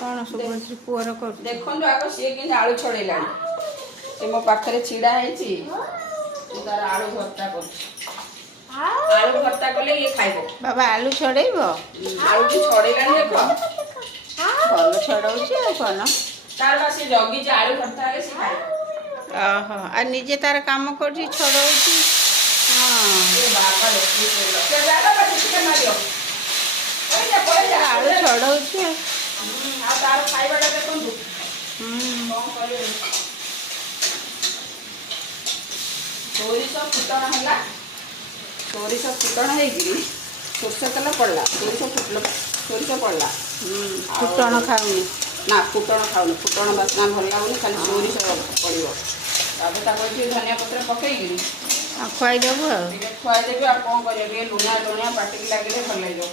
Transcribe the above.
कौन शुभश्री पुअर कर देखो आग सी कि आलू छड़ेला से मो पाखे छिड़ा है तार आलू भर्ता कर आलू भर्ता कले ये खाइबो बाबा आलू छड़ेब आलू की छड़ेला देख भल छड़ाऊँ आ कौन तार बा से जगी जे आलू भर्ता है से खाइबो ओहो आ निजे तार काम कर छड़ाऊँ हाँ ए बाबा रे के जागा बा चिकन मारियो ओए जा आलू छड़ाऊँ आ तार खाइबाटा देखंतु कौन करे सोरिष फुटण है सोरिष फुटण होरष तेल पड़ा सोरिष पड़ा फुटण खाऊनी ना फुटण खाऊनी फुटण बास्ना भल लगुनि खाली सोरिष पड़ो तापर धनिया पत्र पकईकि खुआईदेबू खुआईदेवी आ कौन कर लुणा लुणिया पाटिक लगे भल लगे